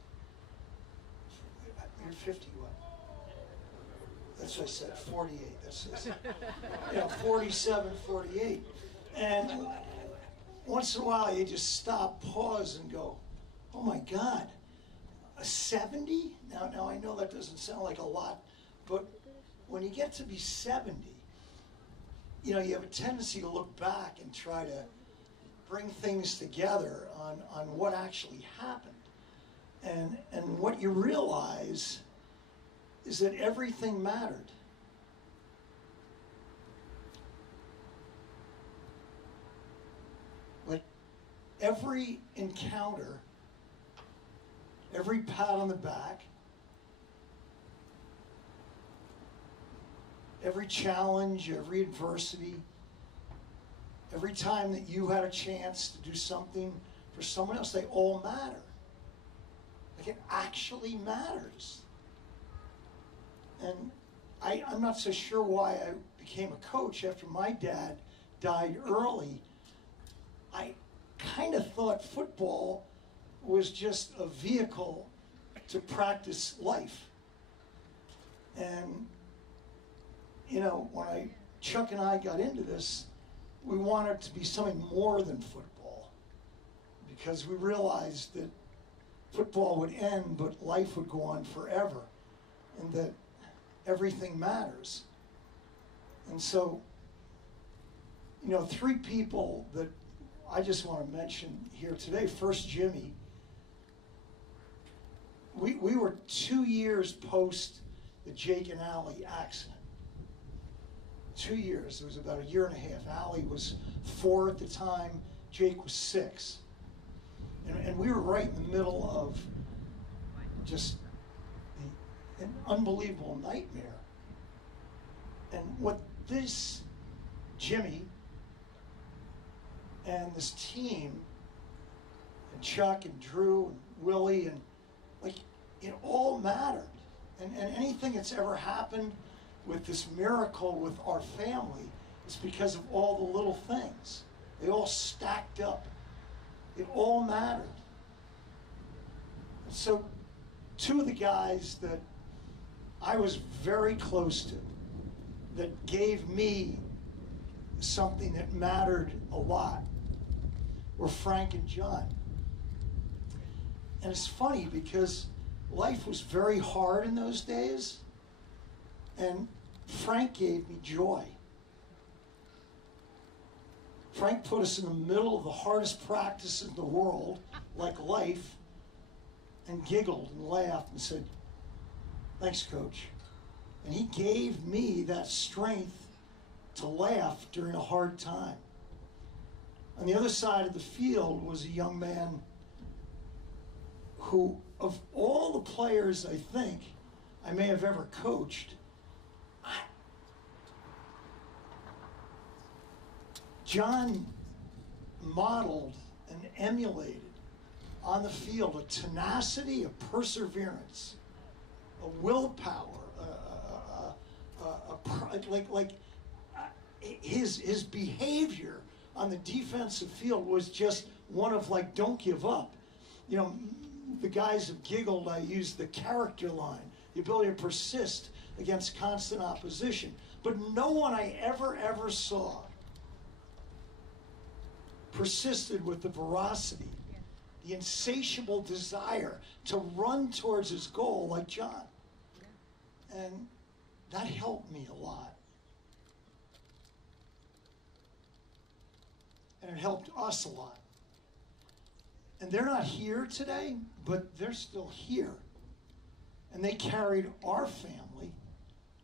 You're 50 what? That's what I said, 48. That's you know, 47, 48. And once in a while you just stop, pause, and go, oh my God, a 70? Now I know that doesn't sound like a lot, but when you get to be 70, you know, you have a tendency to look back and try to bring things together on what actually happened. And what you realize is that everything mattered. Like every encounter, every pat on the back, every challenge, every adversity, every time that you had a chance to do something for someone else, they all matter. Like it actually matters. And I'm not so sure why I became a coach after my dad died early. I kind of thought football was just a vehicle to practice life. And, you know, when Chuck and I got into this, we wanted it to be something more than football, because we realized that football would end, but life would go on forever, and that everything matters. And so, you know, 3 people that I just want to mention here today. First, Jimmy. We were 2 years post the Jake and Allie accident. 2 years. It was about 1.5 years. Allie was 4 at the time. Jake was 6. And we were right in the middle of just an unbelievable nightmare. And what this Jimmy and this team, and Chuck and Drew and Willie, and like, it all mattered. And anything that's ever happened with this miracle with our family is because of all the little things. They all stacked up. It all mattered. So 2 of the guys that I was very close to, that gave me something that mattered a lot, were Frank and John. And it's funny because life was very hard in those days, and Frank gave me joy. Frank put us in the middle of the hardest practice in the world, like life, and giggled and laughed and said, "Thanks, Coach." And he gave me that strength to laugh during a hard time. On the other side of the field was a young man who, of all the players I think I may have ever coached, John modeled and emulated on the field a tenacity, a perseverance, a willpower, his behavior on the defensive field was just one of like, don't give up. You know, the guys have giggled, I used the character line, the ability to persist against constant opposition. But no one I ever saw persisted with the veracity, the insatiable desire to run towards his goal like John. And that helped me a lot. And it helped us a lot. And they're not here today, but they're still here. And they carried our family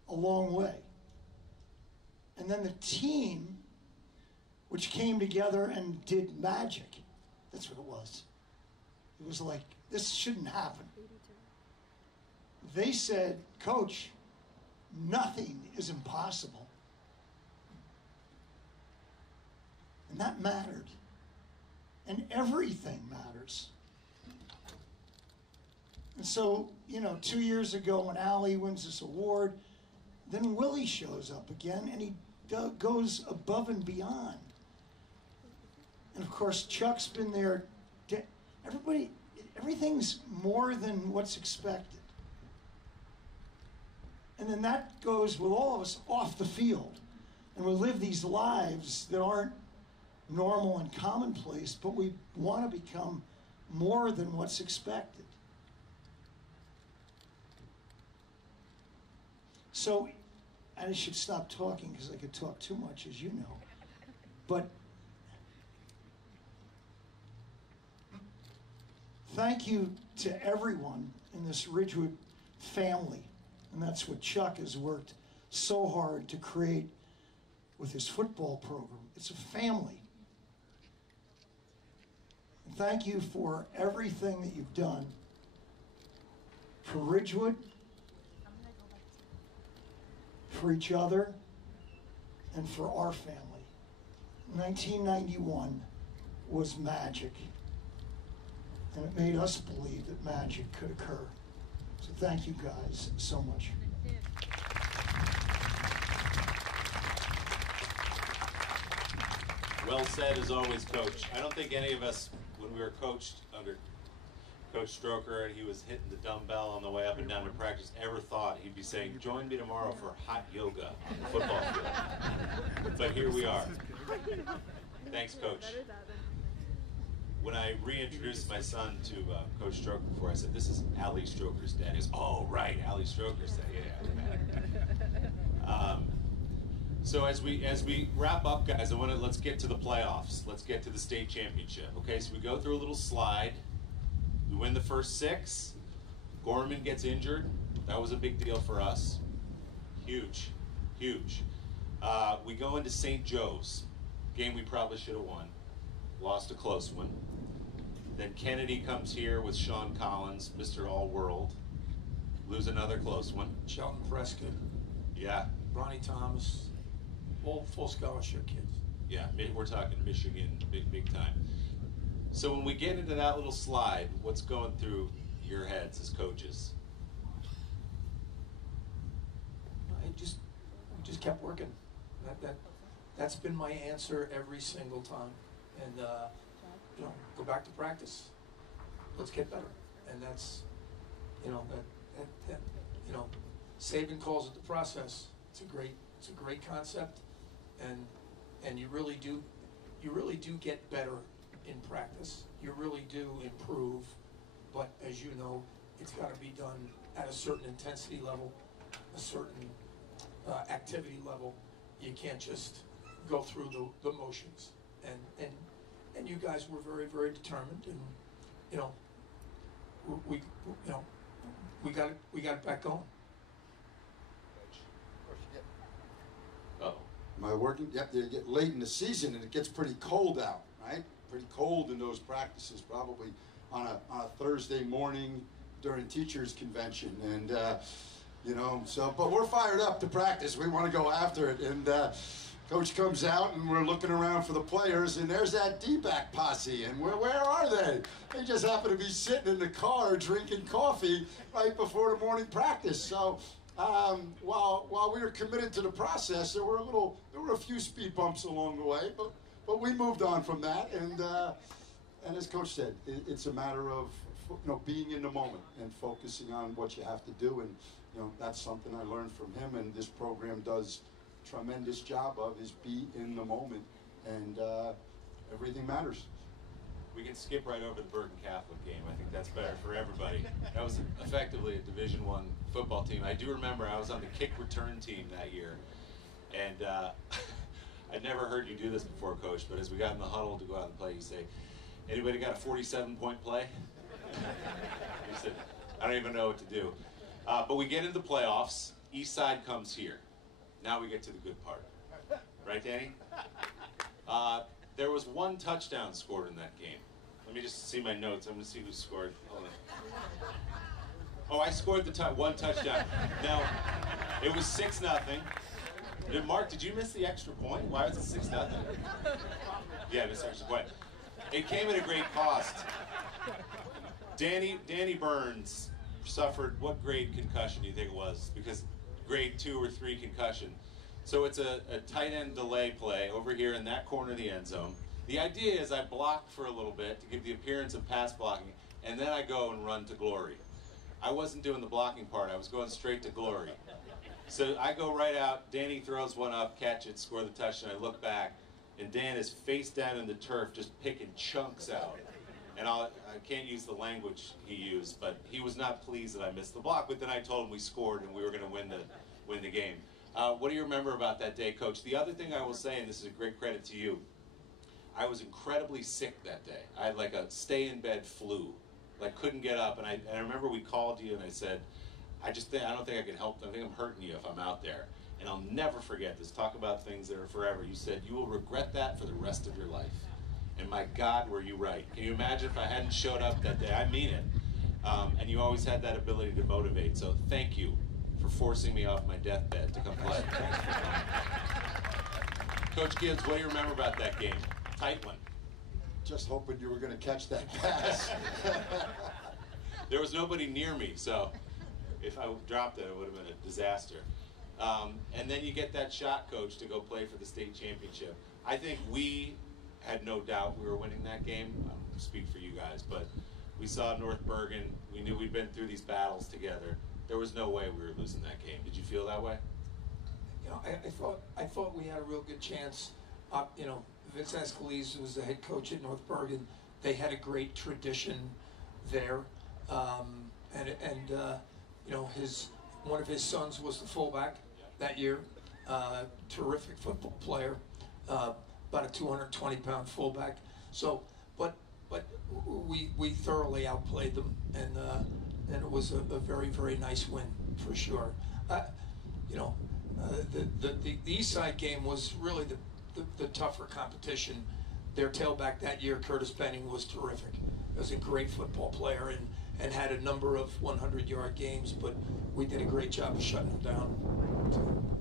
a long way. And then the team, which came together and did magic. That's what it was. It was like, this shouldn't happen. They said, Coach, nothing is impossible. And that mattered. And everything matters. And so, 2 years ago when Allie wins this award, then Willie shows up again and he goes above and beyond. And of course, Chuck's been there. Everything's more than what's expected. And then that goes with all of us off the field. And we live these lives that aren't normal and commonplace, but we want to become more than what's expected. So, and I should stop talking because I could talk too much, as you know. But thank you to everyone in this Ridgewood family. And that's what Chuck has worked so hard to create with his football program. It's a family. And thank you for everything that you've done for Ridgewood, for each other, and for our family. 1991 was magic. And it made us believe that magic could occur. So thank you guys so much. Well said as always, Coach. I don't think any of us, when we were coached under Coach Stroker and he was hitting the dumbbell on the way up and down to practice, ever thought he'd be saying, join me tomorrow for hot yoga on the football field. But here we are. Thanks, Coach. When I reintroduced my son to Coach Stroker before, I said, this is Allie Stroker's dad. He goes, oh, right, Allie Stroker's dad. Yeah. So as we wrap up, guys, let's get to the playoffs. Let's get to the state championship. Okay, so we go through a little slide. We win the first 6. Gorman gets injured. That was a big deal for us. Huge, huge. We go into St. Joe's, game we probably should have won. Lost a close one. Then Kennedy comes here with Sean Collins, Mr. All-World. Lose another close one. Shelton Prescott. Yeah. Ronnie Thomas. All full scholarship kids. Yeah, we're talking Michigan, big time. So when we get into that little slide, what's going through your heads as coaches? We just kept working. That's been my answer every single time. And go back to practice. Let's get better. And that's, Saban calls it the process. It's a great concept, and you really do get better in practice. You really do improve, but as you know, it's got to be done at a certain intensity level, a certain activity level. You can't just go through the motions. And you guys were very, very determined, and we got it back going. Uh-oh. Am I working? Yep, they get late in the season and it gets pretty cold out, right? Pretty cold in those practices, probably on a Thursday morning during teachers' convention. And, but we're fired up to practice. We want to go after it. And Coach comes out and we're looking around for the players, and there's that D-back posse. And where are they? They just happen to be sitting in the car drinking coffee right before the morning practice. So while we were committed to the process, there were a few speed bumps along the way, but we moved on from that. And as Coach said, it's a matter of being in the moment and focusing on what you have to do. And that's something I learned from him, and this program does a tremendous job of, is be in the moment, and everything matters. We can skip right over the Bergen Catholic game. I think that's better for everybody. That was effectively a Division I football team. I do remember I was on the kick return team that year, and I'd never heard you do this before, Coach, but as we got in the huddle to go out and play, you say, "Anybody got a 47-point play?" He said, "I don't even know what to do." But we get into the playoffs. East Side comes here. Now we get to the good part. Right, Danny? There was one touchdown scored in that game. Let me just see my notes. I'm going to see who scored. Hold on. Oh, I scored the one touchdown. Now, it was 6-0. Mark, did you miss the extra point? Why was it 6-0? Yeah, I missed the extra point. It came at a great cost. Danny Burns suffered what grade concussion do you think it was? Because grade 2 or 3 concussion. So it's a tight end delay play over here in that corner of the end zone. The idea is I block for a little bit to give the appearance of pass blocking, and then I go and run to glory. I wasn't doing the blocking part. I was going straight to glory. So I go right out. Danny throws one up, catch it, score the touchdown. I look back, and Dan is face down in the turf just picking chunks out. And I can't use the language he used, but he was not pleased that I missed the block. But then I told him we scored and we were going to win the game. What do you remember about that day, Coach? The other thing I will say, and this is a great credit to you, I was incredibly sick that day. I had like a stay-in-bed flu. Like, couldn't get up. And I remember we called you and I said, I don't think I can help them. I think I'm hurting you if I'm out there. And I'll never forget this. Talk about things that are forever. You said, you will regret that for the rest of your life. And my God, were you right. Can you imagine if I hadn't showed up that day? I mean it. And you always had that ability to motivate. So thank you for forcing me off my deathbed to come play. Thanks for coming. Coach Gibbs, what do you remember about that game? Tight one. Just hoping you were going to catch that pass. There was nobody near me, so if I dropped it, it would have been a disaster. And then you get that shot, Coach, to go play for the state championship. I think we had no doubt we were winning that game. I don't speak for you guys, but we saw North Bergen. We knew we'd been through these battles together. There was no way we were losing that game. Did you feel that way? I thought we had a real good chance. Vince Escalise was the head coach at North Bergen. They had a great tradition there, one of his sons was the fullback that year. Terrific football player, about a 220-pound fullback. So, but we thoroughly outplayed them, and it was a very, very nice win for sure. The East Side game was really the tougher competition. Their tailback that year, Curtis Benning, was terrific. He was a great football player and had a number of 100-yard games, but we did a great job of shutting him down.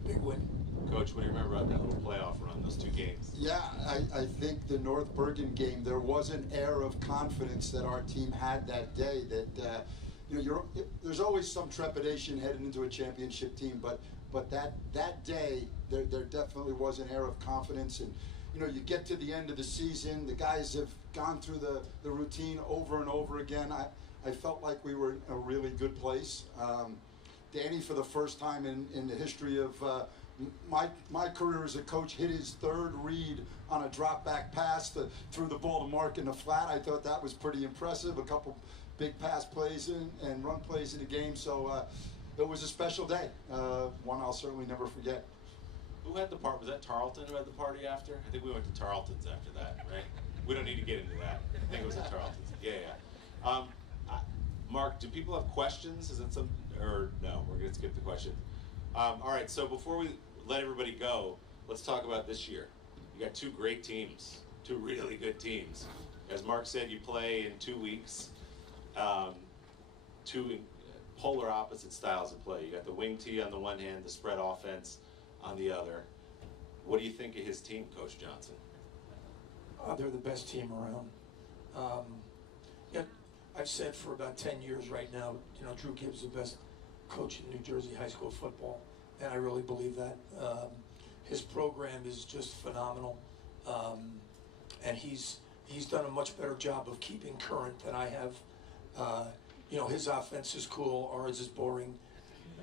Big win. Coach, what do you remember about that little playoff run, those 2 games? Yeah, I think the North Bergen game, there was an air of confidence that our team had that day. That there's always some trepidation heading into a championship team, but that day there definitely was an air of confidence. And you get to the end of the season, the guys have gone through the routine over and over again. I felt like we were in a really good place. Danny, for the first time in the history of my career as a coach, hit his 3rd read on a drop back pass threw the ball to Mark in the flat. I thought that was pretty impressive. A couple big pass plays and run plays in the game. So it was a special day, one I'll certainly never forget. Who had the part? Was that Tarleton who had the party after? I think we went to Tarleton's after that, right? We don't need to get into that. I think it was at Tarleton's. Yeah. Mark, do people have questions? Is it or no? We're going to skip the question. All right, so before we let everybody go, let's talk about this year. You got 2 great teams, 2 really good teams. As Mark said, you play in 2 weeks. 2 polar opposite styles of play. You got the wing tee on the one hand, the spread offense on the other. What do you think of his team, Coach Johnson? They're the best team around. I've said for about 10 years right now, Drew Gibbs is the best coach in New Jersey high school football, and I really believe that. His program is just phenomenal, and he's done a much better job of keeping current than I have. You know, his offense is cool, ours is boring.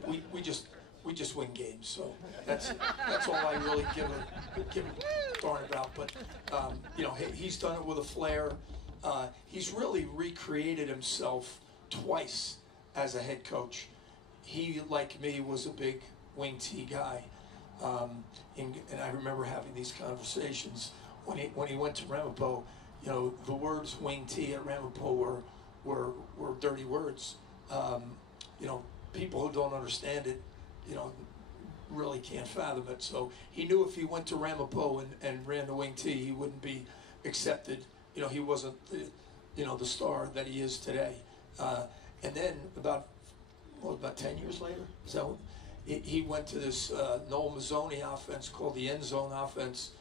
We just win games, so that's all I really give a darn about. But you know, he's done it with a flair. He's really recreated himself twice as a head coach. He, like me, was a big wing T guy, and I remember having these conversations when he went to Ramapo. You know, the words wing T at Ramapo were dirty words. You know, people who don't understand it, you know, really can't fathom it. So he knew if he went to Ramapo and ran the wing T, he wouldn't be accepted. You know, he wasn't the star that he is today. And then about 10 years later, so he went to this Noel Mazzoni offense called the end zone offense,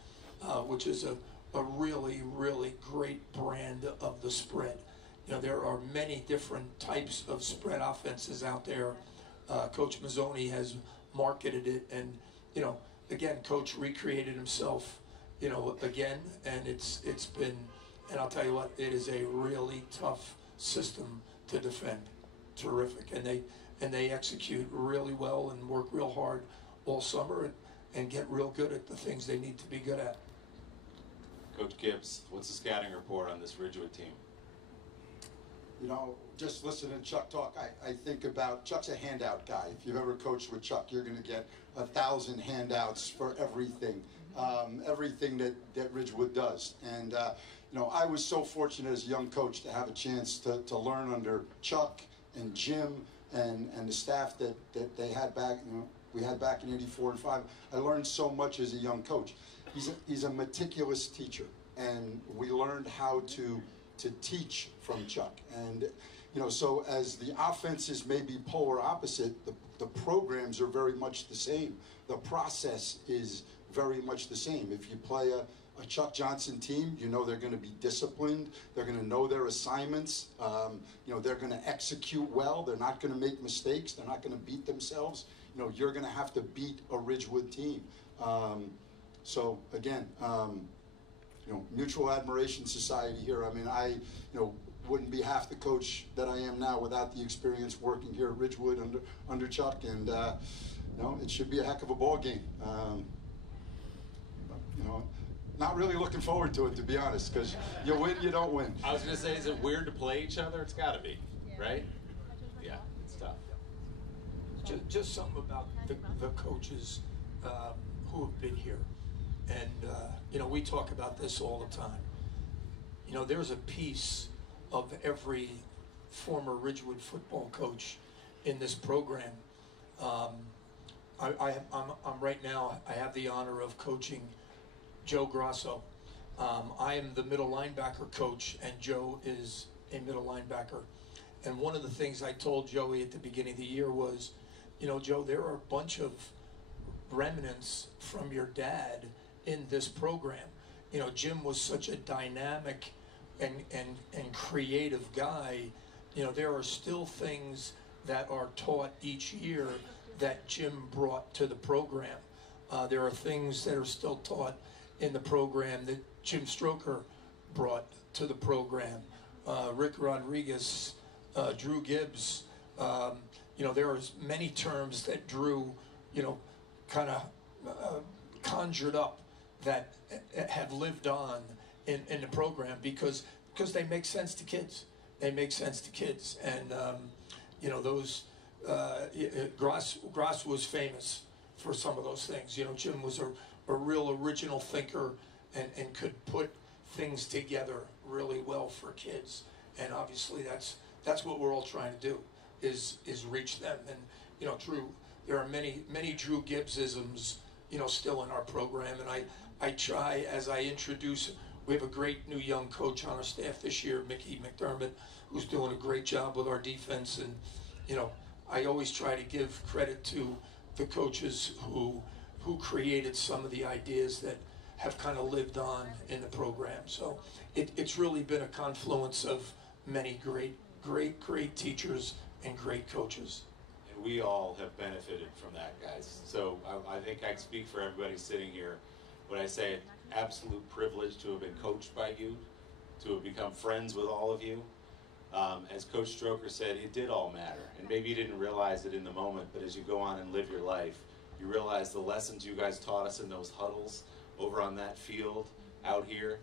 which is a really, really great brand of the spread. You know, there are many different types of spread offenses out there. Coach Mazzoni has marketed it, and you know, again, Coach recreated himself, you know, again, and it's been, and I'll tell you what, it is a really tough system to defend. Terrific, and they execute really well and work real hard all summer and get real good at the things they need to be good at. Coach Gibbs, what's the scouting report on this Ridgewood team? You know, just listening to Chuck talk, I think about, Chuck's a handout guy. If you've ever coached with Chuck, you're going to get 1,000 handouts for everything, everything that Ridgewood does. And, you know, I was so fortunate as a young coach to have a chance to learn under Chuck and Jim and the staff that they had back, you know, we had back in '84 and '85. I learned so much as a young coach. He's a meticulous teacher, and we learned how to teach from Chuck. And, you know, so as the offenses may be polar opposite, the programs are very much the same. The process is very much the same. If you play a Chuck Johnson team, you know they're going to be disciplined. They're going to know their assignments. You know, they're going to execute well. They're not going to make mistakes. They're not going to beat themselves. You know, you're going to have to beat a Ridgewood team. So again, you know, mutual admiration society here. I mean, you know, wouldn't be half the coach that I am now without the experience working here at Ridgewood under Chuck, and you know, it should be a heck of a ball game. You know, not really looking forward to it, to be honest, because you win, you don't win. I was going to say, is it weird to play each other? It's got to be, right? Yeah, it's tough. Just something about the coaches who have been here. And, you know, we talk about this all the time. You know, there's a piece of every former Ridgewood football coach in this program. I'm right now, I have the honor of coaching Joe Grasso. I am the middle linebacker coach, and Joe is a middle linebacker. And one of the things I told Joey at the beginning of the year was, you know, Joe, there are a bunch of remnants from your dad in this program. You know, Jim was such a dynamic and creative guy. You know, there are still things that are taught each year that Jim brought to the program. There are things that are still taught in the program that Jim Stroker brought to the program. Rick Rodriguez, Drew Gibbs, you know, there are many terms that Drew, you know, kind of conjured up that have lived on in the program because they make sense to kids. They make sense to kids. And, you know, those, Gross was famous for some of those things. You know, Jim was a real original thinker and could put things together really well for kids. And obviously that's what we're all trying to do is reach them. And, you know, Drew, there are many Drew Gibbs-isms, you know, still in our program. And I try, as I introduce, we have a great new young coach on our staff this year, Mickey McDermott, who's doing a great job with our defense. And, you know, I always try to give credit to the coaches who created some of the ideas that have kind of lived on in the program. So it's really been a confluence of many great teachers and great coaches. And we all have benefited from that, guys. So I think I speak for everybody sitting here when I say absolute privilege to have been coached by you, to have become friends with all of you. As Coach Stroker said, it did all matter. And maybe you didn't realize it in the moment, but as you go on and live your life, you realize the lessons you guys taught us in those huddles over on that field out here,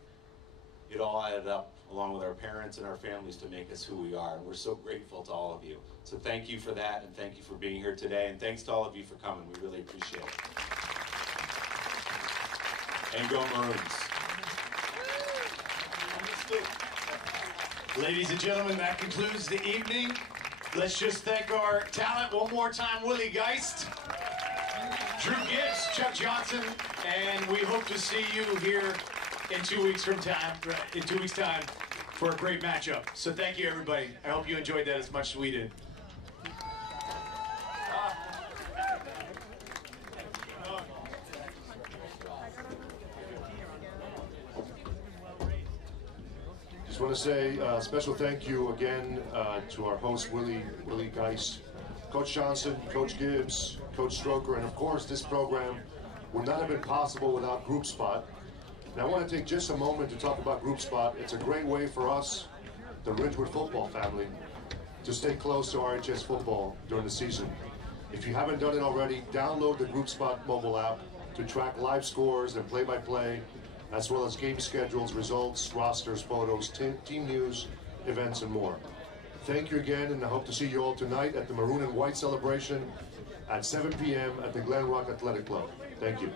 it all added up along with our parents and our families to make us who we are. And we're so grateful to all of you. So thank you for that, and thank you for being here today, and thanks to all of you for coming. We really appreciate it. And go Maroons. Ladies and gentlemen, that concludes the evening. Let's just thank our talent one more time, Willie Geist, Drew Gibbs, Chuck Johnson, and we hope to see you here in 2 weeks from time, for a great matchup. So thank you, everybody. I hope you enjoyed that as much as we did. Just want to say a special thank you again to our host, Willie Geist, Coach Johnson, Coach Gibbs, Coach Stroker, and of course this program would not have been possible without Group Spot. And I want to take just a moment to talk about Group Spot. It's a great way for us, the Ridgewood football family, to stay close to RHS football during the season. If you haven't done it already, download the Group Spot mobile app to track live scores and play-by-play, as well as game schedules, results, rosters, photos, team news, events, and more. Thank you again, and I hope to see you all tonight at the Maroon and White celebration at 7 p.m. at the Glen Rock Athletic Club. Thank you.